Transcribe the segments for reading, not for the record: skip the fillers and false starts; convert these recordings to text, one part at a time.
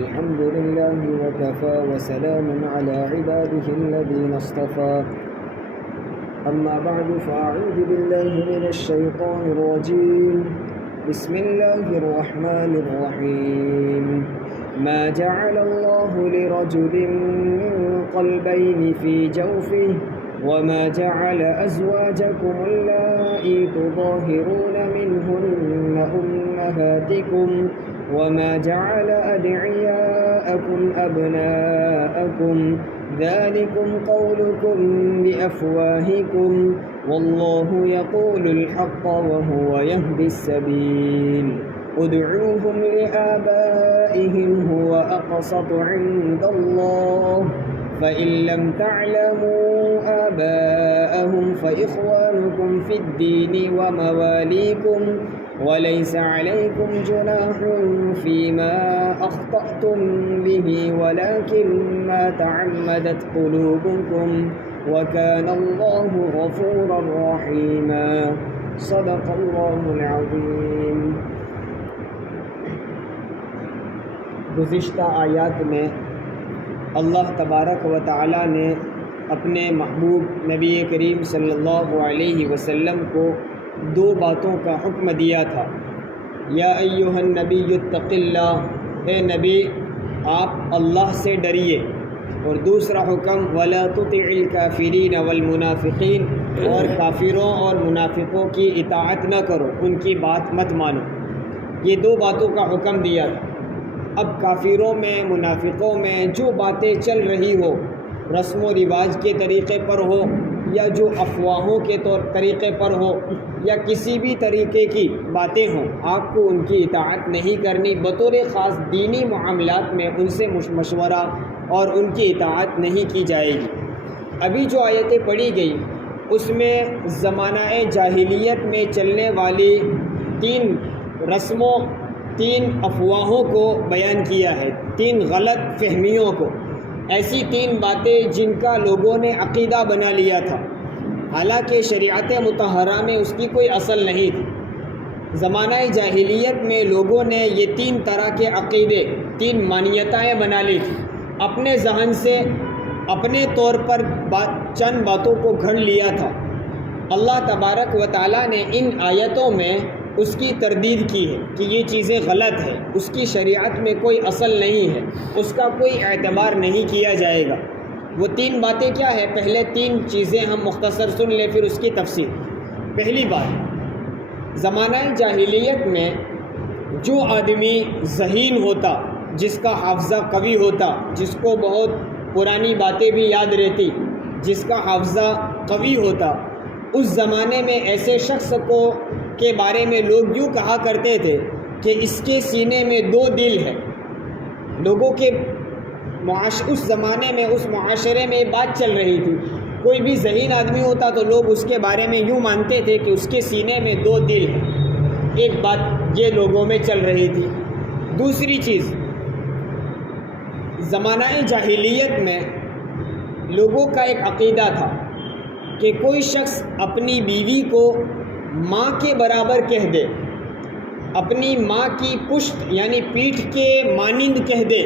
الحمد لله وكفى وسلام على عباده الذين اصطفى أما بعد فأعوذ بالله من الشيطان الرجيم بسم الله الرحمن الرحيم ما جعل الله لرجل من قلبين في جوفه وما جعل أزواجكم اللائي تظاهرون منهن أمهاتكم وما جعل أدعياءكم أبناءكم ذلكم قولكم بأفواهكم والله يقول الحق وهو يهدي السبيل ادعوهم لآبائهم هو أقسط عند الله فإن لم تعلموا آباءهم فإخوانكم في الدين ومواليكم وليس عليكم جناح فيما أخطأتم به ولكن ما تعمدت قلوبكم وكان الله غفورا رحيما صدق الله العظيم۔ گزشتہ آیات میں اللہ تبارک و تعالی نے اپنے محبوب نبی کریم صلی اللہ علیہ وسلم کو دو باتوں کا حکم دیا تھا۔ یا ایھا النبی اتق اللہ، اے نبی آپ اللہ سے ڈریے، اور دوسرا حکم ولا تطع الکافرین والمنافقین، اور کافروں اور منافقوں کی اطاعت نہ کرو، ان کی بات مت مانو۔ یہ دو باتوں کا حکم دیا تھا۔ اب کافروں میں منافقوں میں جو باتیں چل رہی ہو، رسم و رواج کے طریقے پر ہو یا جو افواہوں کے طریقے پر ہو یا کسی بھی طریقے کی باتیں ہوں، آپ کو ان کی اطاعت نہیں کرنی، بطور خاص دینی معاملات میں ان سے مشورہ اور ان کی اطاعت نہیں کی جائے گی۔ ابھی جو آیتیں پڑھی گئی اس میں زمانہ جاہلیت میں چلنے والی تین رسموں، تین افواہوں کو بیان کیا ہے، تین غلط فہمیوں کو، ایسی تین باتیں جن کا لوگوں نے عقیدہ بنا لیا تھا، حالانکہ شریعت مطہرہ میں اس کی کوئی اصل نہیں تھی۔ زمانہ جاہلیت میں لوگوں نے یہ تین طرح کے عقیدے، تین مانیتائیں بنا لی تھی، اپنے ذہن سے اپنے طور پر چند باتوں کو گھڑ لیا تھا۔ اللہ تبارک و تعالیٰ نے ان آیتوں میں اس کی تردید کی ہے کہ یہ چیزیں غلط ہے، اس کی شریعت میں کوئی اصل نہیں ہے، اس کا کوئی اعتبار نہیں کیا جائے گا۔ وہ تین باتیں کیا ہے؟ پہلے تین چیزیں ہم مختصر سن لیں پھر اس کی تفصیل۔ پہلی بات، زمانہ جاہلیت میں جو آدمی ذہین ہوتا، جس کا حافظہ قوی ہوتا، جس کو بہت پرانی باتیں بھی یاد رہتی، جس کا حافظہ قوی ہوتا، اس زمانے میں ایسے شخص کے بارے میں لوگ یوں کہا کرتے تھے کہ اس کے سینے میں دو دل ہے۔ لوگوں کے اس زمانے میں، اس معاشرے میں یہ بات چل رہی تھی، کوئی بھی ذہین آدمی ہوتا تو لوگ اس کے بارے میں یوں مانتے تھے کہ اس کے سینے میں دو دل ہے۔ ایک بات یہ لوگوں میں چل رہی تھی۔ دوسری چیز، زمانہ جاہلیت میں لوگوں کا ایک عقیدہ تھا کہ کوئی شخص اپنی بیوی کو ماں کے برابر کہہ دے، اپنی ماں کی پشت یعنی پیٹھ کے مانند کہہ دے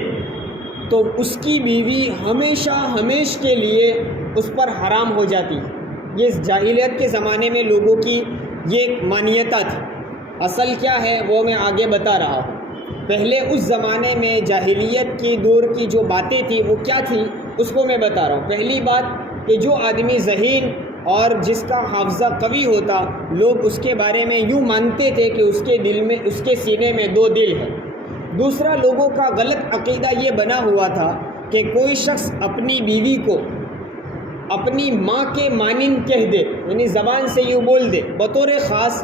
تو اس کی بیوی ہمیشہ کے لیے اس پر حرام ہو جاتی ہے۔ یہ جاہلیت کے زمانے میں لوگوں کی یہ مانیتا تھی۔ اصل کیا ہے وہ میں آگے بتا رہا ہوں۔ پہلے اس زمانے میں جاہلیت کی دور کی جو باتیں تھیں وہ کیا تھی اس کو میں بتا رہا ہوں۔ پہلی بات کہ جو آدمی ذہین اور جس کا حافظہ قوی ہوتا، لوگ اس کے بارے میں یوں مانتے تھے کہ اس کے دل میں، اس کے سینے میں دو دل ہے۔ دوسرا، لوگوں کا غلط عقیدہ یہ بنا ہوا تھا کہ کوئی شخص اپنی بیوی کو اپنی ماں کے مانند کہہ دے، یعنی زبان سے یوں بول دے، بطور خاص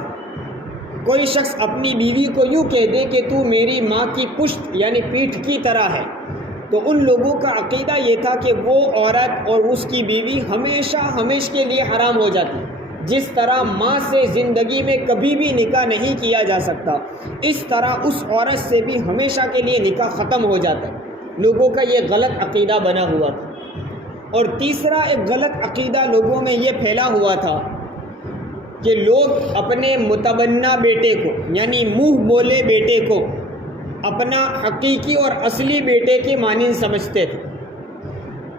کوئی شخص اپنی بیوی کو یوں کہہ دے کہ تو میری ماں کی پشت یعنی پیٹھ کی طرح ہے، تو ان لوگوں کا عقیدہ یہ تھا کہ وہ عورت اور اس کی بیوی ہمیشہ کے لیے حرام ہو جاتی۔ جس طرح ماں سے زندگی میں کبھی بھی نکاح نہیں کیا جا سکتا، اس طرح اس عورت سے بھی ہمیشہ کے لیے نکاح ختم ہو جاتا ہے۔ لوگوں کا یہ غلط عقیدہ بنا ہوا تھا۔ اور تیسرا ایک غلط عقیدہ لوگوں میں یہ پھیلا ہوا تھا کہ لوگ اپنے متبنہ بیٹے کو یعنی منہ بولے بیٹے کو اپنا حقیقی اور اصلی بیٹے کے مانند سمجھتے تھے.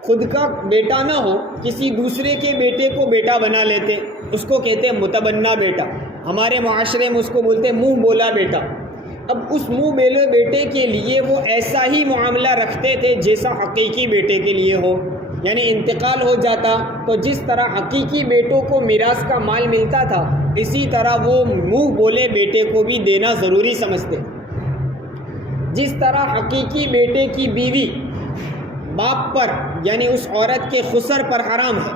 خود کا بیٹا نہ ہو کسی دوسرے کے بیٹے کو بیٹا بنا لیتے, اس کو کہتے ہیں متبنہ بیٹا. ہمارے معاشرے میں اس کو بولتے ہیں منہ بولا بیٹا. اب اس منہ بولے بیٹے کے لیے وہ ایسا ہی معاملہ رکھتے تھے جیسا حقیقی بیٹے کے لیے ہو. یعنی انتقال ہو جاتا تو جس طرح حقیقی بیٹوں کو میراث کا مال ملتا تھا, اسی طرح وہ منہ بولے بیٹے کو بھی دینا ضروری سمجھتے. جس طرح حقیقی بیٹے کی بیوی باپ پر یعنی اس عورت کے خسر پر حرام ہے,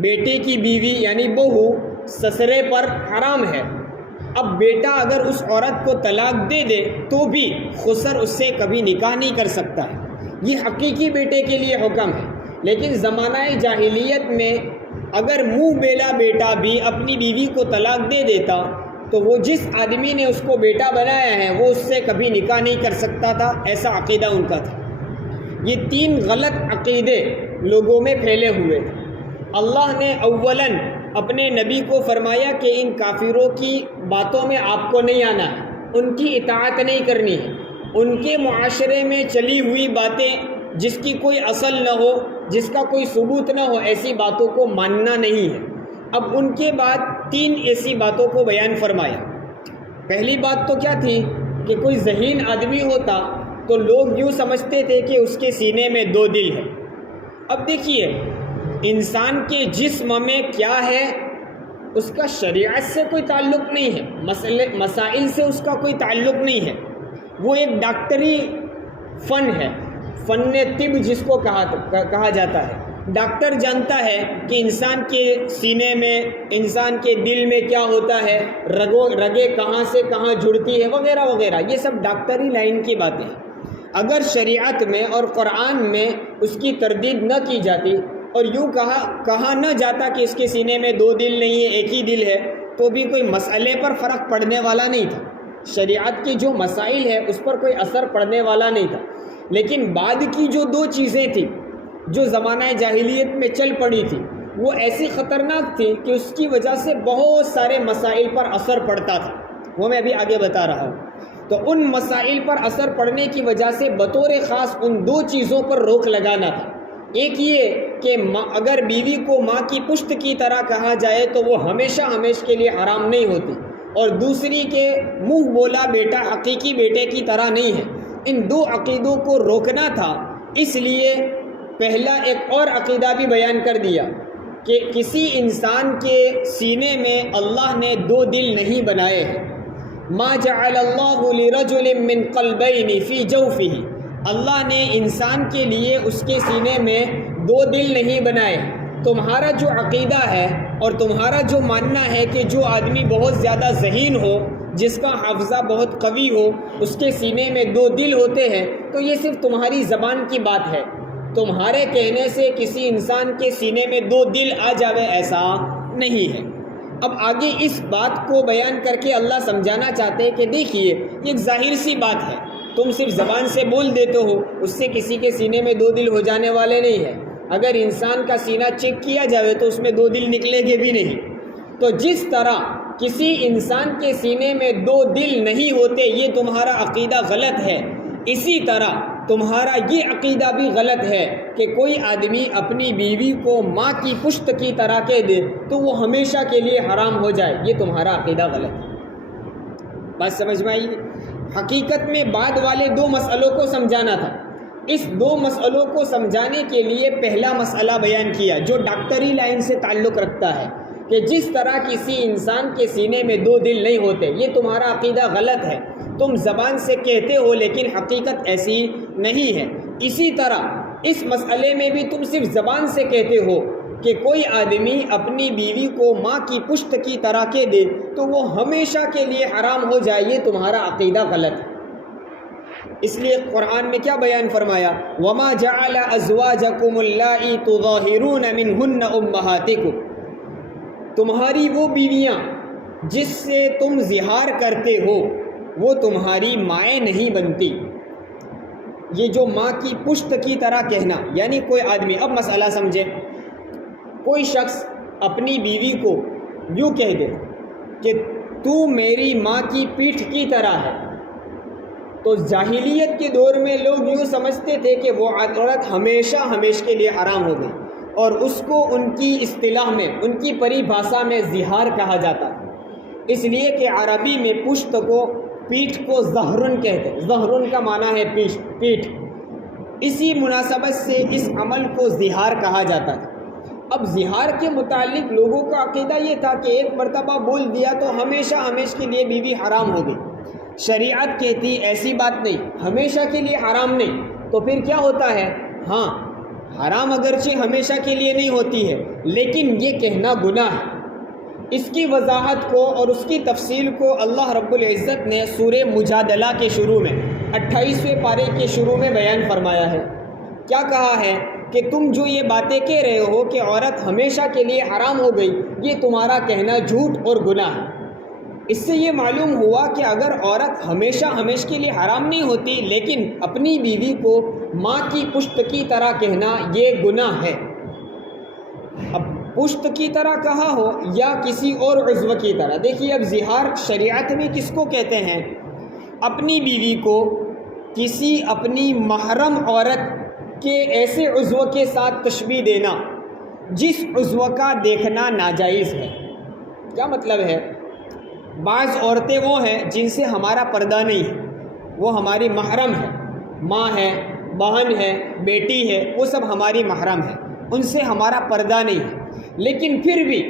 بیٹے کی بیوی یعنی بہو سسرے پر حرام ہے. اب بیٹا اگر اس عورت کو طلاق دے دے تو بھی خسر اس سے کبھی نکاح نہیں کر سکتا ہے. یہ حقیقی بیٹے کے لیے حکم ہے. لیکن زمانہ جاہلیت میں اگر منہ بیلا بیٹا بھی اپنی بیوی کو طلاق دے دیتا تو وہ جس آدمی نے اس کو بیٹا بنایا ہے وہ اس سے کبھی نکاح نہیں کر سکتا تھا. ایسا عقیدہ ان کا تھا. یہ 3 غلط عقیدے لوگوں میں پھیلے ہوئے تھے. اللہ نے اولاً اپنے نبی کو فرمایا کہ ان کافروں کی باتوں میں آپ کو نہیں آنا ہے, ان کی اطاعت نہیں کرنی ہے. ان کے معاشرے میں چلی ہوئی باتیں جس کی کوئی اصل نہ ہو, جس کا کوئی ثبوت نہ ہو, ایسی باتوں کو ماننا نہیں ہے. اب ان کے بعد 3 ایسی باتوں کو بیان فرمایا. پہلی بات تو کیا تھی کہ کوئی ذہین آدمی ہوتا تو لوگ یوں سمجھتے تھے کہ اس کے سینے میں 2 دل ہے. اب دیکھیے انسان کے جسم میں کیا ہے اس کا شریعت سے کوئی تعلق نہیں ہے, مسائل سے اس کا کوئی تعلق نہیں ہے. وہ ایک ڈاکٹری فن ہے, فن طب جس کو کہا جاتا ہے. ڈاکٹر جانتا ہے کہ انسان کے سینے میں, انسان کے دل میں کیا ہوتا ہے, رگیں کہاں سے کہاں جڑتی ہے وغیرہ وغیرہ. یہ سب ڈاکٹری لائن کی باتیں ہیں. اگر شریعت میں اور قرآن میں اس کی تردید نہ کی جاتی اور یوں کہا نہ جاتا کہ اس کے سینے میں 2 دل نہیں ہے, ایک ہی دل ہے, تو بھی کوئی مسئلے پر فرق پڑنے والا نہیں تھا. شریعت کی جو مسائل ہے اس پر کوئی اثر پڑنے والا نہیں تھا. لیکن بعد کی جو 2 چیزیں تھیں جو زمانہ جاہلیت میں چل پڑی تھی وہ ایسی خطرناک تھی کہ اس کی وجہ سے بہت سارے مسائل پر اثر پڑتا تھا. وہ میں ابھی آگے بتا رہا ہوں. تو ان مسائل پر اثر پڑنے کی وجہ سے بطور خاص ان 2 چیزوں پر روک لگانا تھا. ایک یہ کہ اگر بیوی کو ماں کی پشت کی طرح کہا جائے تو وہ ہمیشہ کے لیے حرام نہیں ہوتی, اور دوسری کہ منہ بولا بیٹا حقیقی بیٹے کی طرح نہیں ہے. ان 2 عقیدوں کو روکنا تھا. اس لیے پہلا ایک اور عقیدہ بھی بیان کر دیا کہ کسی انسان کے سینے میں اللہ نے 2 دل نہیں بنائے ہیں. ما جعل اللہ لرجل من قلبین فی جوفہ, اللہ نے انسان کے لیے اس کے سینے میں 2 دل نہیں بنائے. تمہارا جو عقیدہ ہے اور تمہارا جو ماننا ہے کہ جو آدمی بہت زیادہ ذہین ہو, جس کا حافظہ بہت قوی ہو, اس کے سینے میں 2 دل ہوتے ہیں, تو یہ صرف تمہاری زبان کی بات ہے. تمہارے کہنے سے کسی انسان کے سینے میں 2 دل آ جاوے ایسا نہیں ہے. اب آگے اس بات کو بیان کر کے اللہ سمجھانا چاہتے ہیں کہ دیکھیے یہ ایک ظاہر سی بات ہے, تم صرف زبان سے بول دیتے ہو, اس سے کسی کے سینے میں 2 دل ہو جانے والے نہیں ہیں. اگر انسان کا سینہ چیک کیا جائے تو اس میں 2 دل نکلیں گے بھی نہیں. تو جس طرح کسی انسان کے سینے میں 2 دل نہیں ہوتے یہ تمہارا عقیدہ غلط ہے, اسی طرح تمہارا یہ عقیدہ بھی غلط ہے کہ کوئی آدمی اپنی بیوی کو ماں کی پشت کی طرح کہہ دے تو وہ ہمیشہ کے لیے حرام ہو جائے. یہ تمہارا عقیدہ غلط ہے. بات سمجھ میں آئی؟ حقیقت میں بعد والے 2 مسئلوں کو سمجھانا تھا. اس 2 مسئلوں کو سمجھانے کے لیے پہلا مسئلہ بیان کیا جو ڈاکٹری لائن سے تعلق رکھتا ہے کہ جس طرح کسی انسان کے سینے میں 2 دل نہیں ہوتے یہ تمہارا عقیدہ غلط ہے. تم زبان سے کہتے ہو لیکن حقیقت ایسی نہیں ہے. اسی طرح اس مسئلے میں بھی تم صرف زبان سے کہتے ہو کہ کوئی آدمی اپنی بیوی کو ماں کی پشت کی طرح کہہ دے تو وہ ہمیشہ کے لیے حرام ہو جائے. یہ تمہارا عقیدہ غلط ہے. اس لیے قرآن میں کیا بیان فرمایا, وَمَا جَعَلَ أَزْوَاجَكُمُ اللَّائِي تُظَاهِرُونَ مِنْهُنَّ أُمَّهَاتِكُمْ, تمہاری وہ بیویاں جس سے تم زہار کرتے ہو وہ تمہاری مائیں نہیں بنتی. یہ جو ماں کی پشت کی طرح کہنا یعنی کوئی آدمی, اب مسئلہ سمجھے, کوئی شخص اپنی بیوی کو یوں کہہ دے کہ تو میری ماں کی پیٹھ کی طرح ہے, تو جاہلیت کے دور میں لوگ یوں سمجھتے تھے کہ وہ عورت ہمیشہ کے لیے حرام ہو گئی، اور اس کو ان کی اصطلاح میں، ان کی پریبھاشا میں زہار کہا جاتا ہے، اس لیے کہ عربی میں پشت کو، پیٹھ کو زہرن کہتے ہیں، زہرن کا معنی ہے پیٹھ، اسی مناسبت سے اس عمل کو زہار کہا جاتا ہے۔ اب زہار کے متعلق لوگوں کا عقیدہ یہ تھا کہ ایک مرتبہ بول دیا تو ہمیشہ کے لیے بیوی حرام ہو گئی۔ شریعت کہتی ایسی بات نہیں، ہمیشہ کے لیے حرام نہیں، تو پھر کیا ہوتا ہے؟ ہاں، حرام اگرچہ ہمیشہ کے لیے نہیں ہوتی ہے، لیکن یہ کہنا گناہ ہے۔ اس کی وضاحت کو اور اس کی تفصیل کو اللہ رب العزت نے سورہ مجادلہ کے شروع میں 28ویں پارے کے شروع میں بیان فرمایا ہے۔ کیا کہا ہے کہ تم جو یہ باتیں کہہ رہے ہو کہ عورت ہمیشہ کے لیے حرام ہو گئی، یہ تمہارا کہنا جھوٹ اور گناہ ہے۔ اس سے یہ معلوم ہوا کہ اگر عورت ہمیشہ کے لیے حرام نہیں ہوتی، لیکن اپنی بیوی کو ماں کی پشت کی طرح کہنا یہ گناہ ہے۔ اب پشت کی طرح کہا ہو یا کسی اور عضو کی طرح، دیکھیے اب زہار شریعت میں کس کو کہتے ہیں؟ اپنی بیوی کو کسی اپنی محرم عورت کے ایسے عضو کے ساتھ تشبیہ دینا جس عضو کا دیکھنا ناجائز ہے۔ کیا مطلب ہے؟ بعض عورتیں وہ ہیں جن سے ہمارا پردہ نہیں ہے، وہ ہماری محرم ہے، ماں ہے، بہن ہے، بیٹی ہے، وہ سب ہماری محرم ہے، ان سے ہمارا پردہ نہیں ہے، لیکن پھر بھی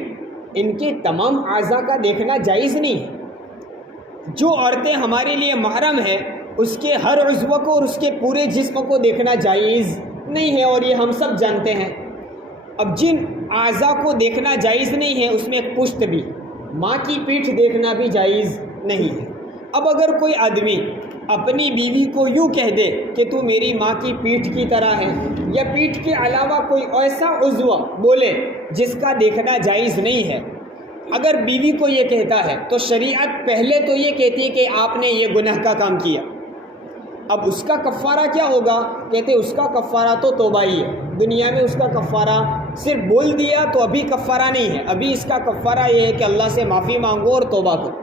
ان کے تمام اعضاء کا دیکھنا جائز نہیں ہے۔ جو عورتیں ہمارے لیے محرم ہیں اس کے ہر عضو کو اور اس کے پورے جسم کو دیکھنا جائز نہیں ہے، اور یہ ہم سب جانتے ہیں۔ اب جن اعضاء کو دیکھنا جائز نہیں ہے اس میں پشت بھی، ماں کی پیٹھ دیکھنا بھی جائز نہیں ہے۔ اب اگر کوئی آدمی اپنی بیوی کو یوں کہہ دے کہ تو میری ماں کی پیٹھ کی طرح ہے، یا پیٹھ کے علاوہ کوئی ایسا عضو بولے جس کا دیکھنا جائز نہیں ہے، اگر بیوی کو یہ کہتا ہے تو شریعت پہلے تو یہ کہتی ہے کہ آپ نے یہ گناہ کا کام کیا۔ اب اس کا کفارہ کیا ہوگا؟ کہتے اس کا کفارہ تو توبہ ہی ہے۔ دنیا میں اس کا کفارہ صرف بول دیا تو ابھی کفارہ نہیں ہے، ابھی اس کا کفارہ یہ ہے کہ اللہ سے معافی مانگو اور توبہ کرو۔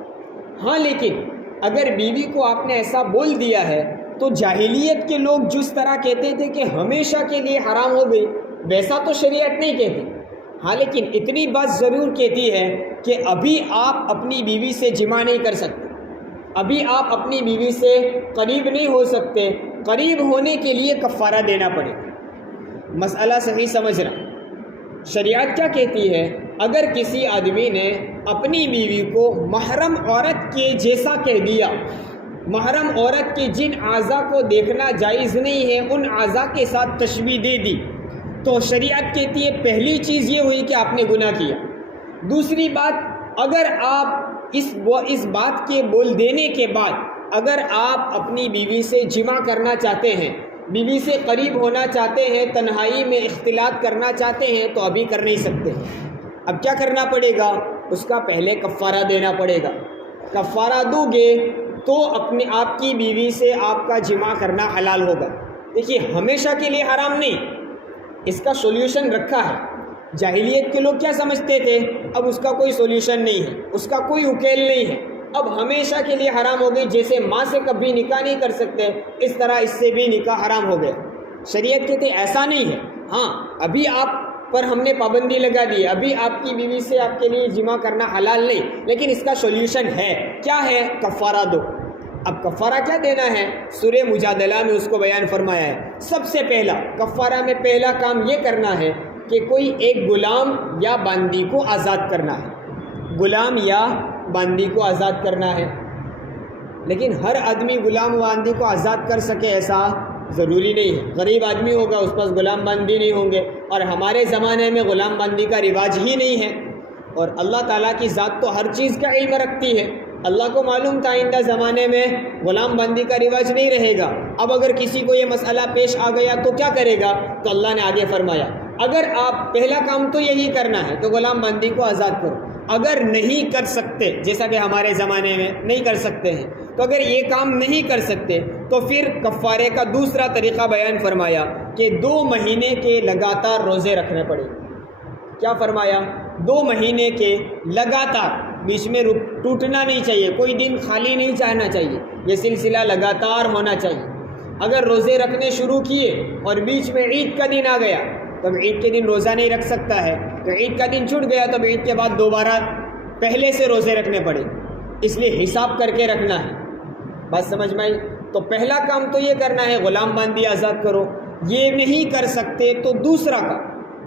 ہاں، لیکن اگر بیوی کو آپ نے ایسا بول دیا ہے تو جاہلیت کے لوگ جس طرح کہتے تھے کہ ہمیشہ کے لیے حرام ہو گئی، ویسا تو شریعت نہیں کہتی۔ ہاں، لیکن اتنی بات ضرور کہتی ہے کہ ابھی آپ اپنی بیوی سے جماع نہیں کر سکتے، ابھی آپ اپنی بیوی سے قریب نہیں ہو سکتے، قریب ہونے کے لیے کفارہ دینا پڑے گا۔ مسئلہ صحیح سمجھ رہا۔ شریعت کیا کہتی ہے؟ اگر کسی آدمی نے اپنی بیوی کو محرم عورت کے جیسا کہہ دیا، محرم عورت کے جن اعضاء کو دیکھنا جائز نہیں ہے ان اعضاء کے ساتھ تشبیہ دے دی، تو شریعت کہتی ہے پہلی چیز یہ ہوئی کہ آپ نے گناہ کیا۔ دوسری بات، اگر آپ اس بات کے بول دینے کے بعد اگر آپ اپنی بیوی سے جماع کرنا چاہتے ہیں، بیوی سے قریب ہونا چاہتے ہیں، تنہائی میں اختلاط کرنا چاہتے ہیں، تو ابھی کر نہیں سکتے۔ اب کیا کرنا پڑے گا؟ اس کا پہلے کفارہ دینا پڑے گا۔ کفارہ دو گے تو آپ کی بیوی سے آپ کا جماع کرنا حلال ہوگا۔ دیکھیے، ہمیشہ کے لیے حرام نہیں، اس کا سولوشن رکھا ہے۔ جاہلیت کے لوگ کیا سمجھتے تھے؟ اب اس کا کوئی سولوشن نہیں ہے، اس کا کوئی اکیل نہیں ہے، اب ہمیشہ کے لیے حرام ہو گئی۔ جیسے ماں سے کبھی نکاح نہیں کر سکتے، اس طرح اس سے بھی نکاح حرام ہو گیا۔ شریعت کہتے ایسا نہیں ہے، ہاں ابھی آپ پر ہم نے پابندی لگا دی، ابھی آپ کی بیوی سے آپ کے لیے جماع کرنا حلال نہیں، لیکن اس کا سولوشن ہے۔ کیا ہے؟ کفارہ دو۔ اب کفارہ کیا دینا ہے؟ سورہ مجادلہ میں اس کو بیان فرمایا ہے۔ سب سے پہلا کفارہ میں پہلا کام یہ کرنا ہے کہ کوئی ایک غلام یا باندی کو آزاد کرنا ہے، غلام یا باندی کو آزاد کرنا ہے۔ لیکن ہر آدمی غلام باندی کو آزاد کر سکے ایسا ضروری نہیں ہے۔ غریب آدمی ہوگا، اس پاس غلام باندی نہیں ہوں گے، اور ہمارے زمانے میں غلام باندی کا رواج ہی نہیں ہے۔ اور اللہ تعالیٰ کی ذات تو ہر چیز کا علم رکھتی ہے، اللہ کو معلوم تھا آئندہ زمانے میں غلام باندی کا رواج نہیں رہے گا۔ اب اگر کسی کو یہ مسئلہ پیش آ گیا تو کیا کرے گا؟ تو اللہ نے آگے فرمایا اگر آپ پہلا کام تو یہی کرنا ہے تو غلام باندی کو آزاد کرو۔ اگر نہیں کر سکتے، جیسا کہ ہمارے زمانے میں نہیں کر سکتے ہیں، تو اگر یہ کام نہیں کر سکتے تو پھر کفارے کا دوسرا طریقہ بیان فرمایا کہ 2 مہینے کے لگاتار روزے رکھنے پڑے۔ کیا فرمایا؟ 2 مہینے کے لگاتار، بیچ میں ٹوٹنا نہیں چاہیے، کوئی دن خالی نہیں جانا چاہیے، یہ سلسلہ لگاتار ہونا چاہیے۔ اگر روزے رکھنے شروع کیے اور بیچ میں عید کا دن آ گیا تو اب عید کے دن روزہ نہیں رکھ سکتا ہے، تو عید کا دن چھوٹ گیا تو عید کے بعد دوبارہ پہلے سے روزے رکھنے پڑے، اس لیے حساب کر کے رکھنا ہے۔ بات سمجھ میں آئی؟ تو پہلا کام تو یہ کرنا ہے غلام باندھی آزاد کرو، یہ نہیں کر سکتے تو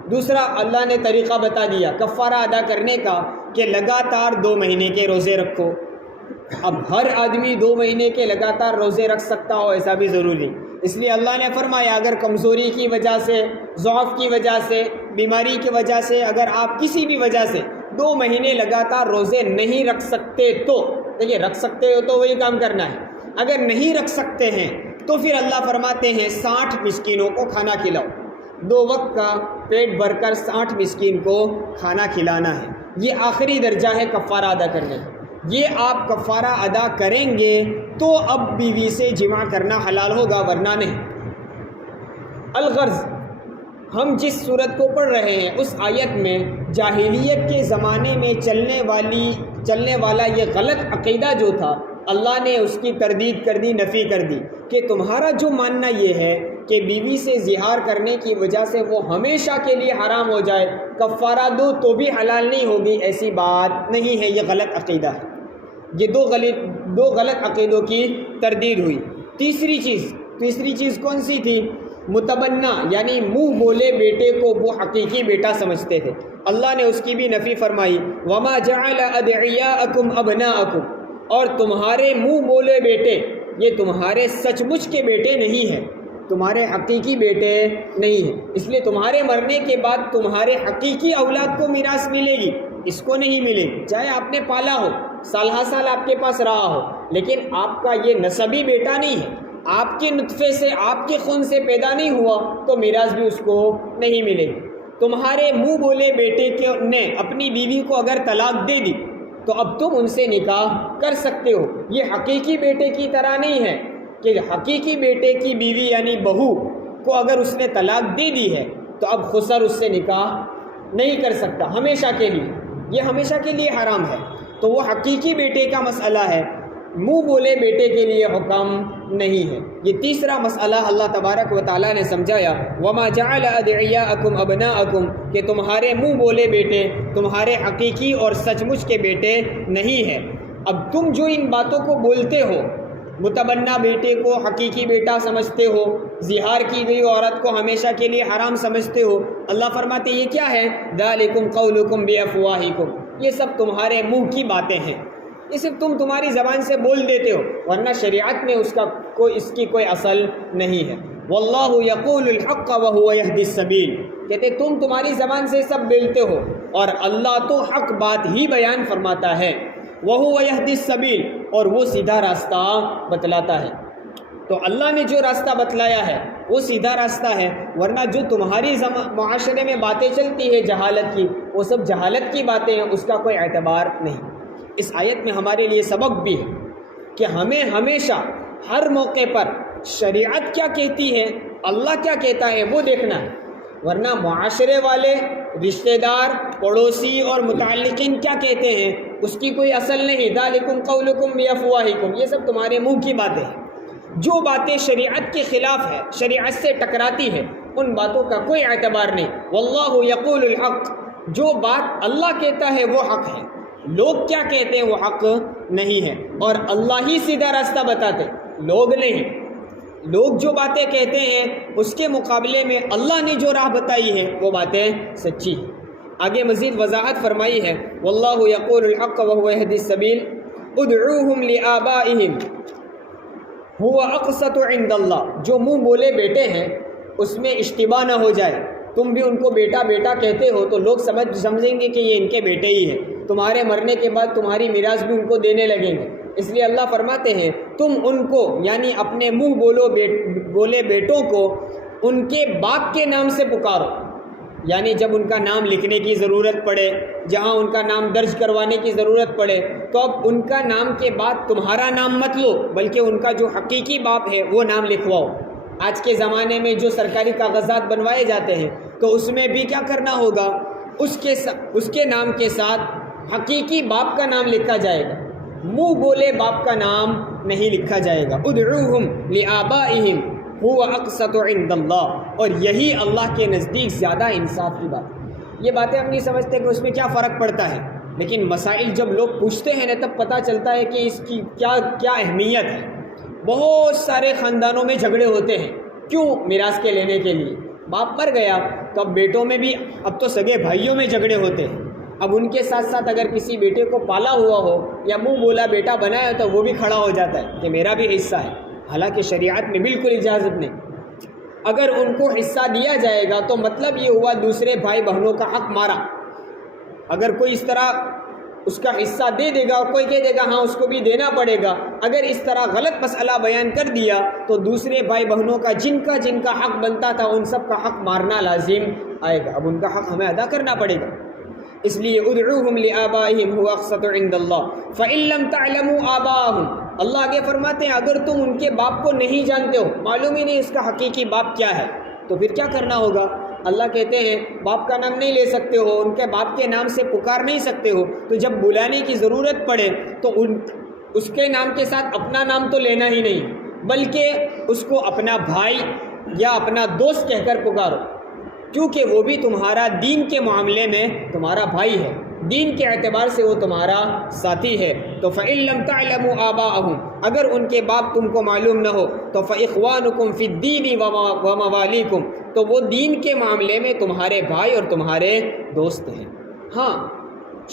دوسرا اللہ نے طریقہ بتا دیا کفارہ ادا کرنے کا کہ لگاتار 2 مہینے کے روزے رکھو۔ اب ہر آدمی 2 مہینے کے لگاتار روزے رکھ سکتا ہو ایسا بھی ضروری، اس لیے اللہ نے فرمایا اگر کمزوری کی وجہ سے، ضعف کی وجہ سے، بیماری کی وجہ سے، اگر آپ کسی بھی وجہ سے 2 مہینے لگاتار روزے نہیں رکھ سکتے تو دیکھیے رکھ سکتے ہو تو وہی کام کرنا ہے، اگر نہیں رکھ سکتے ہیں تو پھر اللہ فرماتے ہیں 60 مسکینوں کو کھانا کھلاؤ، 2 وقت کا پیٹ بھر کر 60 مسکین کو کھانا کھلانا ہے۔ یہ آخری درجہ ہے کفارہ ادا کرنے کا۔ یہ آپ کفارہ ادا کریں گے تو اب بیوی سے جماع کرنا حلال ہوگا، ورنہ نہیں۔ الغرض ہم جس صورت کو پڑھ رہے ہیں اس آیت میں جاہلیت کے زمانے میں چلنے والا یہ غلط عقیدہ جو تھا اللہ نے اس کی تردید کر دی، نفی کر دی کہ تمہارا جو ماننا یہ ہے کہ بیوی سے زہار کرنے کی وجہ سے وہ ہمیشہ کے لیے حرام ہو جائے، کفارہ دو تو بھی حلال نہیں ہوگی، ایسی بات نہیں ہے، یہ غلط عقیدہ ہے۔ یہ دو غلط عقیدوں کی تردید ہوئی۔ تیسری چیز کون سی تھی؟ متبنہ یعنی منہ بولے بیٹے کو وہ حقیقی بیٹا سمجھتے تھے، اللہ نے اس کی بھی نفی فرمائی، وَمَا جَعَلَ أَدْعِيَاءَكُمْ أَبْنَاءَكُمْ، اور تمہارے منہ بولے بیٹے یہ تمہارے سچ مچ کے بیٹے نہیں ہیں، تمہارے حقیقی بیٹے نہیں ہیں، اس لیے تمہارے مرنے کے بعد تمہارے حقیقی اولاد کو میراث ملے گی، اس کو نہیں ملے گی، چاہے آپ نے پالا ہو، سال ہر سال آپ کے پاس رہا ہو، لیکن آپ کا یہ نسبی بیٹا نہیں ہے، آپ کے نطفے سے، آپ کے خون سے پیدا نہیں ہوا تو میراث بھی اس کو نہیں ملے گی۔ تمہارے منہ بولے بیٹے نے اپنی بیوی کو اگر طلاق دے دی تو اب تم ان سے نکاح کر سکتے ہو، یہ حقیقی بیٹے کی طرح نہیں ہے کہ حقیقی بیٹے کی بیوی یعنی بہو کو اگر اس نے طلاق دے دی ہے تو اب خسر اس سے نکاح نہیں کر سکتا ہمیشہ کے لیے، یہ ہمیشہ کے لیے حرام ہے، تو وہ حقیقی بیٹے کا مسئلہ ہے، منہ بولے بیٹے کے لیے حکم نہیں ہے۔ یہ تیسرا مسئلہ اللہ تبارک و تعالیٰ نے سمجھایا، وَمَا جَعَلَ أَدْعِيَاءَكُمْ أَبْنَاءَكُمْ، کہ تمہارے منہ بولے بیٹے تمہارے حقیقی اور سچ مچ کے بیٹے نہیں ہیں۔ اب تم جو ان باتوں کو بولتے ہو، متبنہ بیٹے کو حقیقی بیٹا سمجھتے ہو، زہار کی گئی عورت کو ہمیشہ کے لیے حرام سمجھتے ہو، اللہ فرماتے یہ کیا ہے؟ ذَلِكُمْ قَوْلُكُمْ بِأَفْوَاهِكُمْ، یہ سب تمہارے منہ کی باتیں ہیں، یہ صرف تم تمہاری زبان سے بول دیتے ہو، ورنہ شریعت میں اس کی کوئی اصل نہیں ہے۔ واللہ یقول الحق وہو یہدی السبیل، کہتے تم تمہاری زبان سے سب بولتے ہو اور اللہ تو حق بات ہی بیان فرماتا ہے، وہو یہدی السبیل، اور وہ سیدھا راستہ بتلاتا ہے۔ تو اللہ نے جو راستہ بتلایا ہے وہ سیدھا راستہ ہے، ورنہ جو تمہاری معاشرے میں باتیں چلتی ہے جہالت کی، وہ سب جہالت کی باتیں ہیں، اس کا کوئی اعتبار نہیں۔ اس آیت میں ہمارے لیے سبق بھی ہے کہ ہمیں ہمیشہ ہر موقع پر شریعت کیا کہتی ہے، اللہ کیا کہتا ہے وہ دیکھنا ہے، ورنہ معاشرے والے، رشتہ دار، پڑوسی اور متعلقین کیا کہتے ہیں اس کی کوئی اصل نہیں۔ ذالکم قولکم بافواہکم، یہ سب تمہارے منہ کی باتیں ہیں۔ جو باتیں شریعت کے خلاف ہے، شریعت سے ٹکراتی ہے، ان باتوں کا کوئی اعتبار نہیں۔ واللہ یقول الحق، جو بات اللہ کہتا ہے وہ حق ہے، لوگ کیا کہتے ہیں وہ حق نہیں ہے، اور اللہ ہی سیدھا راستہ بتاتے، لوگ نہیں۔ لوگ جو باتیں کہتے ہیں اس کے مقابلے میں اللہ نے جو راہ بتائی ہے وہ باتیں سچی ہیں۔ آگے مزید وضاحت فرمائی ہے، واللہ یقول الحق وہو یہدی السبیل ادعوہم لآبائہم هو اقسط عند اللہ، جو منہ بولے بیٹے ہیں اس میں اشتباہ نہ ہو جائے، تم بھی ان کو بیٹا بیٹا کہتے ہو تو لوگ سمجھیں گے کہ یہ ان کے بیٹے ہی ہیں، تمہارے مرنے کے بعد تمہاری میراث بھی ان کو دینے لگیں گے، اس لیے اللہ فرماتے ہیں تم ان کو یعنی اپنے منہ بولے بیٹوں کو ان کے باپ کے نام سے پکارو، یعنی جب ان کا نام لکھنے کی ضرورت پڑے، جہاں ان کا نام درج کروانے کی ضرورت پڑے تو اب ان کا نام کے بعد تمہارا نام مت لو، بلکہ ان کا جو حقیقی باپ ہے وہ نام لکھواؤ۔ آج کے زمانے میں جو سرکاری کاغذات بنوائے جاتے ہیں تو اس میں بھی کیا کرنا ہوگا، اس کے نام کے ساتھ حقیقی باپ کا نام لکھا جائے گا، منہ بولے باپ کا نام نہیں لکھا جائے گا. ادعوہم لآبائہم هو اقسط عند اللہ، اور یہی اللہ کے نزدیک زیادہ انصاف کی بات. یہ باتیں ہم نہیں سمجھتے کہ اس میں کیا فرق پڑتا ہے، لیکن مسائل جب لوگ پوچھتے ہیں نا تب پتہ چلتا ہے کہ اس کی کیا اہمیت ہے. بہت سارے خاندانوں میں جھگڑے ہوتے ہیں، کیوں؟ میراث کے لینے کے لیے. باپ مر گیا تو اب بیٹوں میں بھی، اب تو سگے بھائیوں میں جھگڑے ہوتے ہیں. اب ان کے ساتھ ساتھ اگر کسی بیٹے کو پالا ہوا ہو یا منہ بولا بیٹا بنایا تو وہ بھی کھڑا ہو جاتا ہے کہ میرا بھی حصہ ہے، حالانکہ شریعت میں بالکل اجازت نہیں. اگر ان کو حصہ دیا جائے گا تو مطلب یہ ہوا دوسرے بھائی بہنوں کا حق مارا. اگر کوئی اس طرح اس کا حصہ دے دے گا اور کوئی کہہ دے گا ہاں اس کو بھی دینا پڑے گا، اگر اس طرح غلط مسئلہ بیان کر دیا تو دوسرے بھائی بہنوں کا جن کا حق بنتا تھا ان سب کا حق مارنا لازم آئے گا. اب ان کا حق ہمیں ادا کرنا پڑے گا. اس لیے ادعوہم لآبائہم هو اقسط عند اللہ فإن لم تعلموا آباءہم. اللہ آگے فرماتے ہیں اگر تم ان کے باپ کو نہیں جانتے ہو، معلوم ہی نہیں اس کا حقیقی باپ کیا ہے، تو پھر کیا کرنا ہوگا؟ اللہ کہتے ہیں باپ کا نام نہیں لے سکتے ہو، ان کے باپ کے نام سے پکار نہیں سکتے ہو، تو جب بلانے کی ضرورت پڑے تو اس کے نام کے ساتھ اپنا نام تو لینا ہی نہیں، بلکہ اس کو اپنا بھائی یا اپنا دوست کہہ کر پکارو، کیونکہ وہ بھی تمہارا دین کے معاملے میں تمہارا بھائی ہے، دین کے اعتبار سے وہ تمہارا ساتھی ہے. تو فإن لم تعلموا آباءهم، اگر ان کے باپ تم کو معلوم نہ ہو تو فإخوانکم فی الدین وموالیکم، تو وہ دین کے معاملے میں تمہارے بھائی اور تمہارے دوست ہیں. ہاں،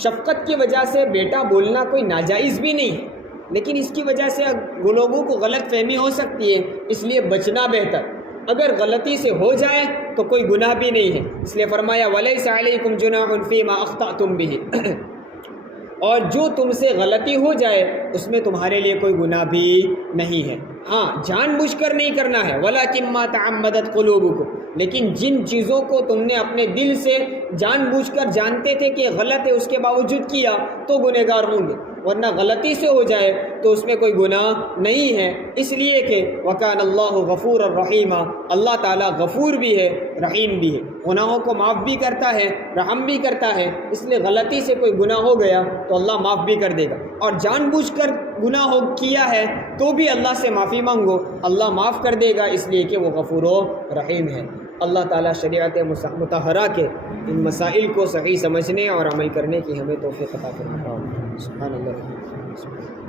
شفقت کی وجہ سے بیٹا بولنا کوئی ناجائز بھی نہیں ہے، لیکن اس کی وجہ سے لوگوں کو غلط فہمی ہو سکتی ہے، اس لیے بچنا بہتر. اگر غلطی سے ہو جائے تو کوئی گناہ بھی نہیں ہے، اس لیے فرمایا وَلَيْسَ عَلَيْكُمْ جُنَاحٌ فِي مَا أَخْطَأْتُمْ بِهِ. اور جو تم سے غلطی ہو جائے اس میں تمہارے لیے کوئی گناہ بھی نہیں ہے. ہاں، جان بوجھ کر نہیں کرنا ہے، وَلَكِنْ مَا تَعَمَّدَتْ قُلُوبُكُمْ، لیکن جن چیزوں کو تم نے اپنے دل سے جان بوجھ کر جانتے تھے کہ غلط ہے اس کے باوجود کیا تو گنہگار ہوں گے، ورنہ غلطی سے ہو جائے تو اس میں کوئی گناہ نہیں ہے، اس لیے کہ وَكَانَ اللَّهُ غَفُورًا رَحِيمًا، اللہ تعالیٰ غفور بھی ہے رحیم بھی ہے، گناہوں کو معاف بھی کرتا ہے رحم بھی کرتا ہے. اس لیے غلطی سے کوئی گناہ ہو گیا تو اللہ معاف بھی کر دے گا، اور جان بوجھ کر گناہ کیا ہے تو بھی اللہ سے معافی مانگو، اللہ معاف کر دے گا، اس لیے کہ وہ غفور و رحیم ہے. اللہ تعالیٰ شریعت مطہرہ کے ان مسائل کو صحیح سمجھنے اور عمل کرنے کی ہمیں توفیق عطا فرمائے. سبحان اللہ.